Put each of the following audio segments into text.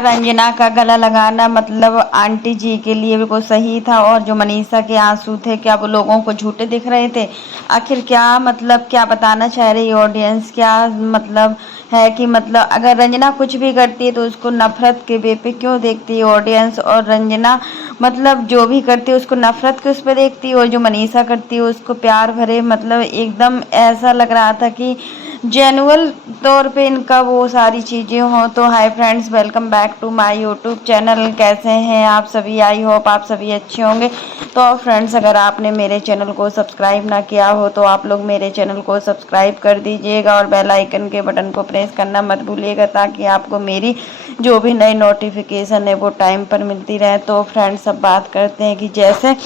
रंजना का गला लगाना मतलब आंटी जी के लिए बिल्कुल सही था। और जो मनीषा के आंसू थे, क्या वो लोगों को झूठे दिख रहे थे? आखिर क्या मतलब क्या बताना चाह रही ऑडियंस? क्या मतलब है कि मतलब अगर रंजना कुछ भी करती है तो उसको नफरत के वे पे क्यों देखती है ऑडियंस? और रंजना मतलब जो भी करती है उसको नफरत के उस पर देखती है, और जो मनीषा करती है उसको प्यार भरे, मतलब एकदम ऐसा लग रहा था कि जेन्युइन तौर पे इनका वो सारी चीज़ें हों। तो hi friends, welcome back to my YouTube channel. कैसे हैं आप सभी? आई होप आप सभी अच्छे होंगे। तो फ्रेंड्स, अगर आपने मेरे चैनल को सब्सक्राइब ना किया हो तो आप लोग मेरे चैनल को सब्सक्राइब कर दीजिएगा और बेल आइकन के बटन को प्रेस करना मत भूलिएगा, ताकि आपको मेरी जो भी नई नोटिफिकेशन है वो टाइम पर मिलती रहे। तो फ्रेंड्स, अब बात करते हैं कि जैसे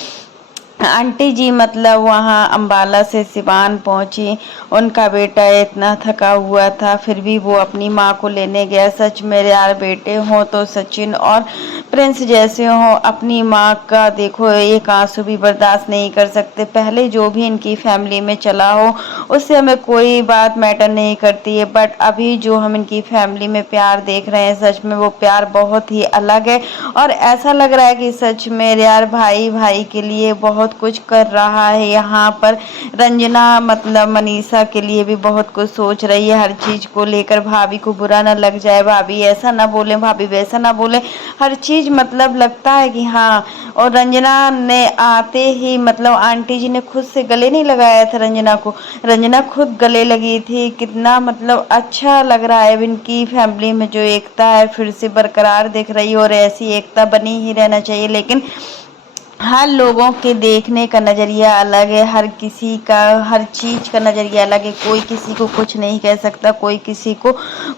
आंटी जी मतलब वहाँ अंबाला से सिवान पहुंची, उनका बेटा इतना थका हुआ था फिर भी वो अपनी माँ को लेने गया। सच मेरे यार बेटे हों तो सचिन और प्रिंस जैसे हों, अपनी माँ का देखो एक आंसू भी बर्दाश्त नहीं कर सकते। पहले जो भी इनकी फैमिली में चला हो उससे हमें कोई बात मैटर नहीं करती है, बट अभी जो हम इनकी फैमिली में प्यार देख रहे हैं, सच में वो प्यार बहुत ही अलग है। और ऐसा लग रहा है कि सच में यार भाई भाई के लिए बहुत कुछ कर रहा है यहाँ पर। रंजना मतलब मनीषा के लिए भी बहुत कुछ सोच रही है हर चीज को लेकर। भाभी को बुरा ना लग जाए, भाभी ऐसा ना बोले, भाभी वैसा ना बोले, हर चीज मतलब लगता है कि हाँ। और रंजना ने आते ही मतलब आंटी जी ने खुद से गले नहीं लगाया था रंजना को, रंजना खुद गले लगी थी। कितना मतलब अच्छा लग रहा है। इनकी फैमिली में जो एकता है फिर से बरकरार दिख रही है, और ऐसी एकता बनी ही रहना चाहिए। लेकिन हर लोगों के देखने का नज़रिया अलग है, हर किसी का हर चीज़ का नज़रिया अलग है। कोई किसी को कुछ नहीं कह सकता, कोई किसी को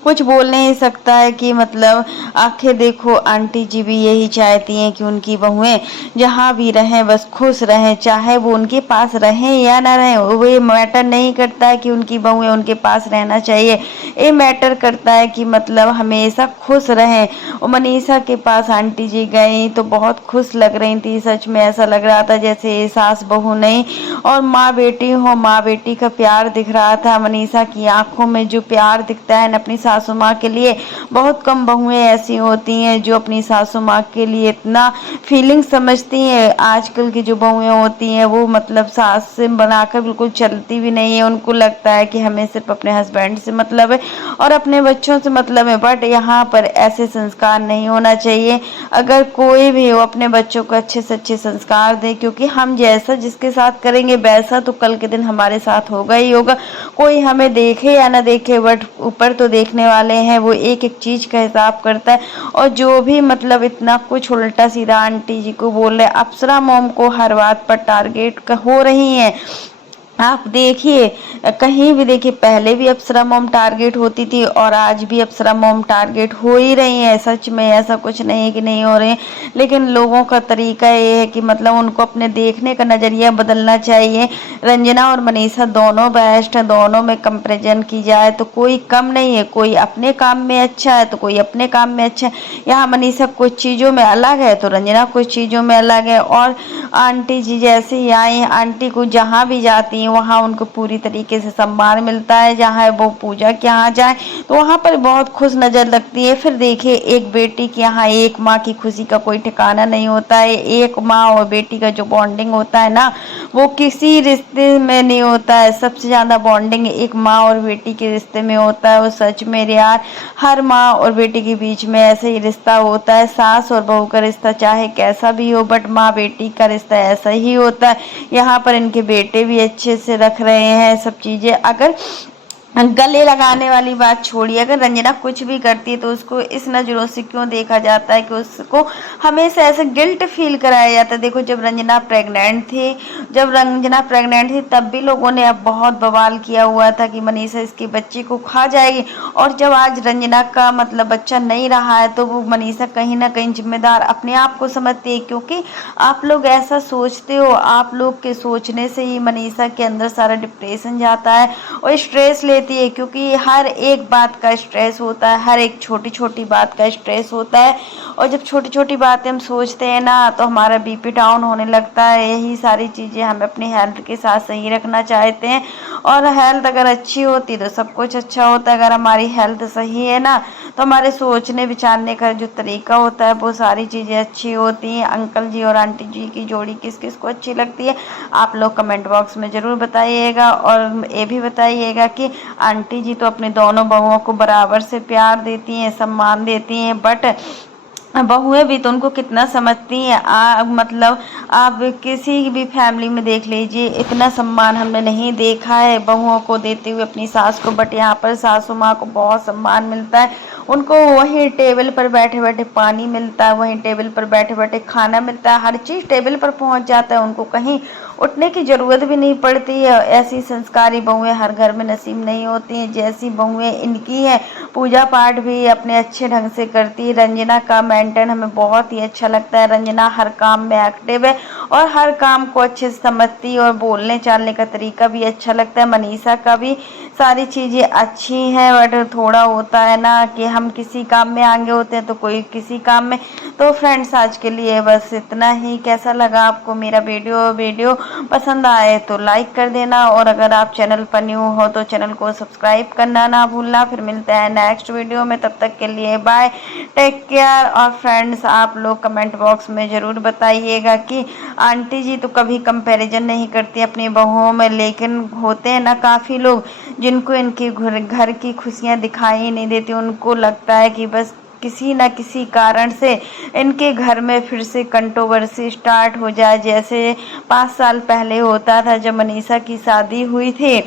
कुछ बोल नहीं सकता है कि मतलब आखिर देखो आंटी जी भी यही चाहती हैं कि उनकी बहुएं जहाँ भी रहें बस खुश रहें, चाहे वो उनके पास रहें या ना रहें। वो ये मैटर नहीं करता है कि उनकी बहुएं उनके पास रहना चाहिए, ये मैटर करता है कि मतलब हमेशा खुश रहें। और मनीषा के पास आंटी जी गई तो बहुत खुश लग रही थी। सच में ऐसा लग रहा था जैसे सास बहू नहीं और माँ बेटी हो, माँ बेटी का प्यार दिख रहा था। मनीषा की आंखों में जो प्यार दिखता है न अपनी सासू माँ के लिए, बहुत कम बहुएं ऐसी होती हैं जो अपनी सासू माँ के लिए इतना फीलिंग समझती हैं। आजकल की जो बहुएं होती हैं वो मतलब सास से बनाकर बिल्कुल चलती भी नहीं है, उनको लगता है कि हमें सिर्फ अपने हस्बैंड से मतलब है और अपने बच्चों से मतलब है। बट यहाँ पर ऐसे संस्कार नहीं होना चाहिए। अगर कोई भी हो अपने बच्चों को अच्छे से अच्छे संस्कार दे, क्योंकि हम जैसा जिसके साथ करेंगे वैसा तो कल के दिन हमारे साथ होगा ही होगा। कोई हमें देखे या ना देखे, बट ऊपर तो देखने वाले हैं, वो एक एक चीज का हिसाब करता है। और जो भी मतलब इतना कुछ उल्टा सीधा आंटी जी को बोल रहे, अप्सरा मोम को हर बात पर टारगेट हो रही हैं। आप देखिए कहीं भी देखिए, पहले भी अप्सरा मोम टारगेट होती थी और आज भी अप्सरा मोम टारगेट हो ही रही है। सच में ऐसा कुछ नहीं है कि नहीं हो रहे हैं, लेकिन लोगों का तरीका ये है कि मतलब उनको अपने देखने का नज़रिया बदलना चाहिए। रंजना और मनीषा दोनों बेस्ट है, दोनों में कंपैरिजन की जाए तो कोई कम नहीं है। कोई अपने काम में अच्छा है तो कोई अपने काम में अच्छा है। यहाँ मनीषा कुछ चीज़ों में अलग है तो रंजना कुछ चीज़ों में अलग है। और आंटी जी जैसे ही आई, आंटी को जहाँ भी जाती हैं वहाँ उनको पूरी तरीके से सम्मान मिलता है। जहाँ वो पूजा के यहाँ जाए तो वहाँ पर बहुत खुश नज़र लगती है। फिर देखिए एक बेटी के यहाँ एक माँ की खुशी का कोई ठिकाना नहीं होता है। एक माँ और बेटी का जो बॉन्डिंग होता है ना, वो किसी रिश्ते में नहीं होता है। सबसे ज़्यादा बॉन्डिंग एक माँ और बेटी के रिश्ते में होता है। वो सच में यार हर माँ और बेटी के बीच में ऐसे ही रिश्ता होता है। सास और बहू का रिश्ता चाहे कैसा भी हो, बट माँ बेटी का रिश्ता ऐसा ही होता है। यहाँ पर इनके बेटे भी अच्छे से रख रहे हैं सब चीज़ें। अगर गले लगाने वाली बात छोड़िए, अगर रंजना कुछ भी करती है तो उसको इस नज़रों से क्यों देखा जाता है कि उसको हमेशा ऐसे गिल्ट फील कराया जाता है। देखो जब रंजना प्रेग्नेंट थी तब भी लोगों ने अब बहुत बवाल किया हुआ था कि मनीषा इसके बच्चे को खा जाएगी। और जब आज रंजना का मतलब बच्चा नहीं रहा है तो वो मनीषा कहीं ना कहीं जिम्मेदार अपने आप को समझती है, क्योंकि आप लोग ऐसा सोचते हो। आप लोग के सोचने से ही मनीषा के अंदर सारा डिप्रेशन जाता है और स्ट्रेस लेती है, क्योंकि हर एक बात का स्ट्रेस होता है, हर एक छोटी छोटी बात का स्ट्रेस होता है। और जब छोटी छोटी बातें हम सोचते हैं ना तो हमारा बीपी डाउन होने लगता है। यही सारी चीज़ें हम अपनी हेल्थ के साथ सही रखना चाहते हैं और हेल्थ अगर अच्छी होती तो सब कुछ अच्छा होता है। अगर हमारी हेल्थ सही है ना तो हमारे सोचने विचारने का जो तरीका होता है वो सारी चीज़ें अच्छी होती हैं। अंकल जी और आंटी जी की जोड़ी किस किस को अच्छी लगती है आप लोग कमेंट बॉक्स में ज़रूर बताइएगा। और ये भी बताइएगा कि आंटी जी तो अपने दोनों बहुओं को बराबर से प्यार देती हैं, सम्मान देती हैं, बट बहुएं भी तो उनको कितना समझती हैं। मतलब आप किसी भी फैमिली में देख लीजिए, इतना सम्मान हमने नहीं देखा है बहुओं को देते हुए अपनी सास को, बट यहाँ पर सासू माँ को बहुत सम्मान मिलता है। उनको वहीं टेबल पर बैठे बैठे पानी मिलता है, वहीं टेबल पर बैठे बैठे खाना मिलता है, हर चीज़ टेबल पर पहुँच जाता है, उनको कहीं उठने की ज़रूरत भी नहीं पड़ती है। ऐसी संस्कारी बहुएं हर घर में नसीब नहीं होती हैं जैसी बहुएं इनकी हैं। पूजा पाठ भी अपने अच्छे ढंग से करती है। रंजना का मेंटेन हमें बहुत ही अच्छा लगता है। रंजना हर काम में एक्टिव है और हर काम को अच्छे से समझती है और बोलने चालने का तरीका भी अच्छा लगता है। मनीषा का भी सारी चीज़ें अच्छी हैं, बट थोड़ा होता है ना कि हम किसी काम में आगे होते हैं तो कोई किसी काम में। तो फ्रेंड्स आज के लिए बस इतना ही। कैसा लगा आपको मेरा वीडियो पसंद आए तो लाइक कर देना, और अगर आप चैनल पर न्यू हो तो चैनल को सब्सक्राइब करना ना भूलना। फिर मिलते हैं नेक्स्ट वीडियो में, तब तक के लिए बाय, टेक केयर। और फ्रेंड्स आप लोग कमेंट बॉक्स में ज़रूर बताइएगा कि आंटी जी तो कभी कंपैरिजन नहीं करती अपनी बहुओं में, लेकिन होते हैं ना काफ़ी लोग जिनको इनकी घर की खुशियाँ दिखाई नहीं देती, उनको लगता है कि बस किसी न किसी कारण से इनके घर में फिर से कंट्रोवर्सी स्टार्ट हो जाए, जैसे 5 साल पहले होता था जब मनीषा की शादी हुई थी।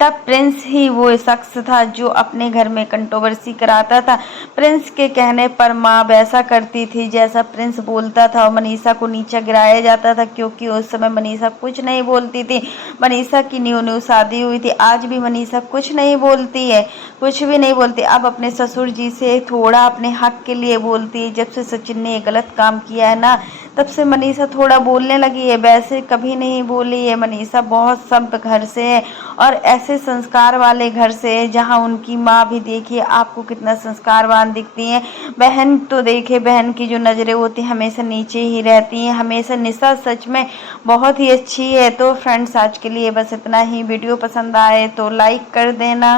तब प्रिंस ही वो शख्स था जो अपने घर में कंट्रोवर्सी कराता था। प्रिंस के कहने पर माँ वैसा करती थी जैसा प्रिंस बोलता था और मनीषा को नीचे गिराया जाता था, क्योंकि उस समय मनीषा कुछ नहीं बोलती थी। मनीषा की न्यू न्यू शादी हुई थी। आज भी मनीषा कुछ नहीं बोलती है, कुछ भी नहीं बोलती। अब अपने ससुर जी से थोड़ा अपने हक के लिए बोलती है। जब से सचिन ने गलत काम किया है ना तब से मनीषा थोड़ा बोलने लगी है, वैसे कभी नहीं बोली है। मनीषा बहुत सभ्य घर से है और ऐसे संस्कार वाले घर से है जहाँ उनकी माँ भी देखिए आपको कितना संस्कारवान दिखती है। बहन तो देखिए, बहन की जो नज़रें होती हैं हमेशा नीचे ही रहती हैं हमेशा। निशा सच में बहुत ही अच्छी है। तो फ्रेंड्स आज के लिए बस इतना ही। वीडियो पसंद आए तो लाइक कर देना।